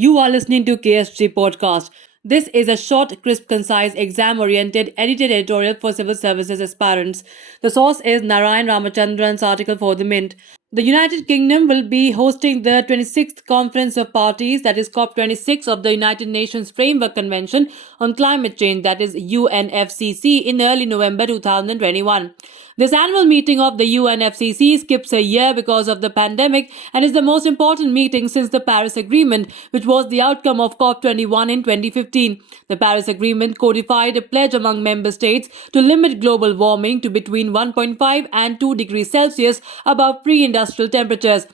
You are listening to KSG Podcast. This is a short, crisp, concise, exam oriented, edited editorial for civil services aspirants. The source is Narayan Ramachandran's article for The Mint. The United Kingdom will be hosting the 26th Conference of Parties, that is COP26 of the United Nations Framework Convention on Climate Change, that is UNFCCC, in early November 2021. This annual meeting of the UNFCCC skips a year because of the pandemic and is the most important meeting since the Paris Agreement, which was the outcome of COP21 in 2015. The Paris Agreement codified a pledge among member states to limit global warming to between 1.5 and 2 degrees Celsius above pre-industrial temperatures.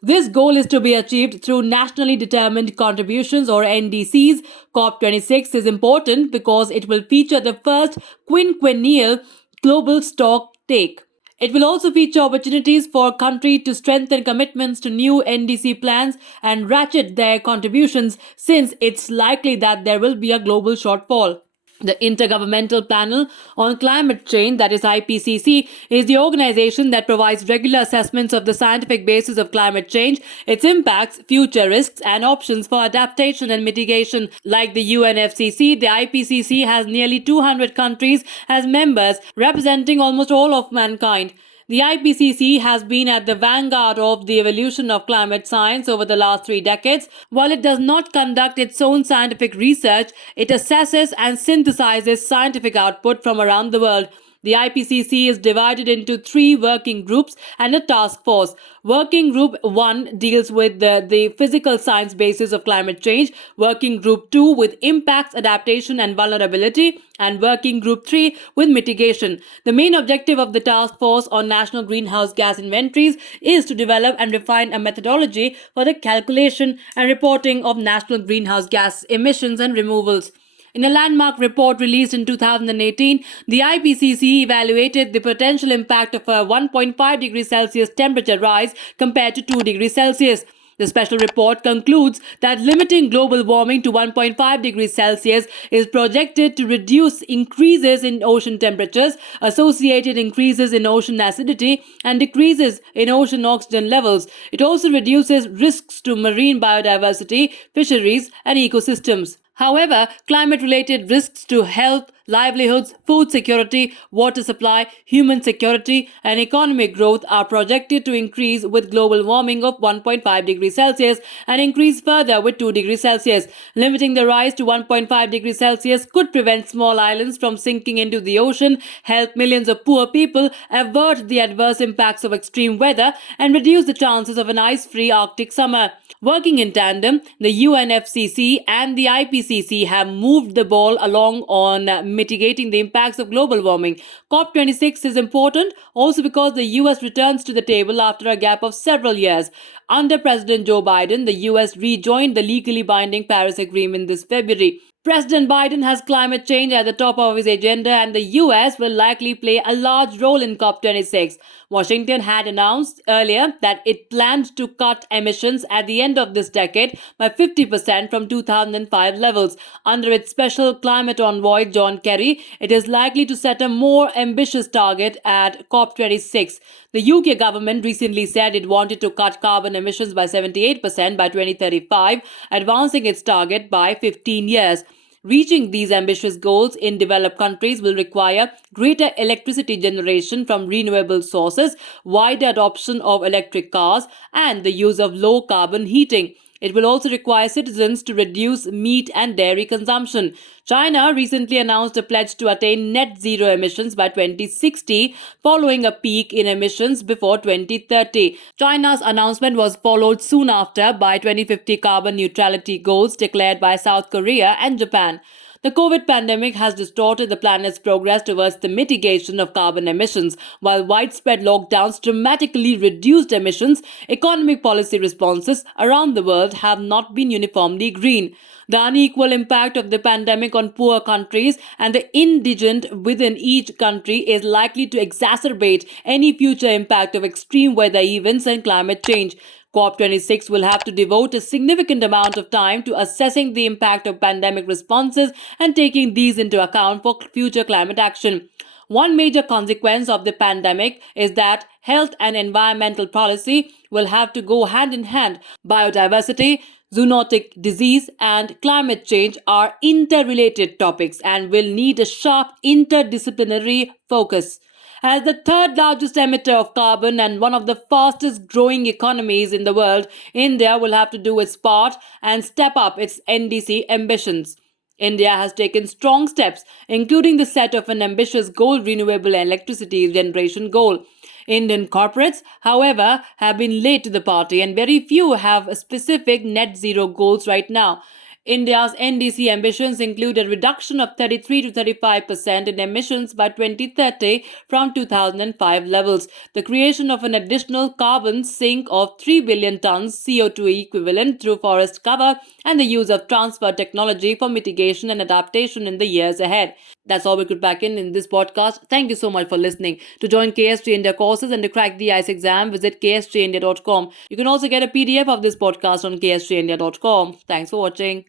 This goal is to be achieved through nationally determined contributions or NDCs. COP26 is important because it will feature the first quinquennial global stock take. It will also feature opportunities for countries to strengthen commitments to new NDC plans and ratchet their contributions since it's likely that there will be a global shortfall. The Intergovernmental Panel on Climate Change, that is IPCC, is the organization that provides regular assessments of the scientific basis of climate change, its impacts, future risks, and options for adaptation and mitigation. Like the UNFCCC, the IPCC has nearly 200 countries as members, representing almost all of mankind. The IPCC has been at the vanguard of the evolution of climate science over the last 3 decades. While it does not conduct its own scientific research, it assesses and synthesizes scientific output from around the world. The IPCC is divided into 3 working groups and a task force. Working Group 1 deals with the physical science basis of climate change, Working Group 2 with impacts, adaptation, and vulnerability, and Working Group 3 with mitigation. The main objective of the task force on national greenhouse gas inventories is to develop and refine a methodology for the calculation and reporting of national greenhouse gas emissions and removals. In a landmark report released in 2018, the IPCC evaluated the potential impact of a 1.5 degrees Celsius temperature rise compared to 2 degrees Celsius. The special report concludes that limiting global warming to 1.5 degrees Celsius is projected to reduce increases in ocean temperatures, associated increases in ocean acidity, and decreases in ocean oxygen levels. It also reduces risks to marine biodiversity, fisheries, and ecosystems. However, climate-related risks to health, livelihoods, food security, water supply, human security, and economic growth are projected to increase with global warming of 1.5 degrees Celsius and increase further with 2 degrees Celsius. Limiting the rise to 1.5 degrees Celsius could prevent small islands from sinking into the ocean, help millions of poor people, avert the adverse impacts of extreme weather, and reduce the chances of an ice-free Arctic summer. Working in tandem, the UNFCCC and the IPCC have moved the ball along on mitigating the impacts of global warming. COP26 is important also because the US returns to the table after a gap of several years. Under President Joe Biden, the US rejoined the legally binding Paris Agreement this February. President Biden has climate change at the top of his agenda, and the US will likely play a large role in COP26. Washington had announced earlier that it planned to cut emissions at the end of this decade by 50% from 2005 levels. Under its special climate envoy, John Kerry, it is likely to set a more ambitious target at COP26. The UK government recently said it wanted to cut carbon emissions by 78% by 2035, advancing its target by 15 years. Reaching these ambitious goals in developed countries will require greater electricity generation from renewable sources, wider adoption of electric cars, and the use of low carbon heating. It will also require citizens to reduce meat and dairy consumption. China recently announced a pledge to attain net zero emissions by 2060, following a peak in emissions before 2030. China's announcement was followed soon after by 2050 carbon neutrality goals declared by South Korea and Japan. The COVID pandemic has distorted the planet's progress towards the mitigation of carbon emissions. While widespread lockdowns dramatically reduced emissions, economic policy responses around the world have not been uniformly green. The unequal impact of the pandemic on poor countries and the indigent within each country is likely to exacerbate any future impact of extreme weather events and climate change. COP26 will have to devote a significant amount of time to assessing the impact of pandemic responses and taking these into account for future climate action. One major consequence of the pandemic is that health and environmental policy will have to go hand in hand. Biodiversity, zoonotic disease, and climate change are interrelated topics and will need a sharp interdisciplinary focus. As the third largest emitter of carbon and one of the fastest growing economies in the world, India will have to do its part and step up its NDC ambitions. India has taken strong steps, including the set of an ambitious goal renewable electricity generation goal. Indian corporates, however, have been late to the party and very few have specific net zero goals right now. India's NDC ambitions include a reduction of 33 to 35% in emissions by 2030 from 2005 levels, the creation of an additional carbon sink of 3 billion tons CO2 equivalent through forest cover, and the use of transfer technology for mitigation and adaptation in the years ahead. That's all we could pack in this podcast. Thank you so much for listening. To join KSG India courses and to crack the ICE exam, visit ksgindia.com. You can also get a PDF of this podcast on ksgindia.com. Thanks for watching.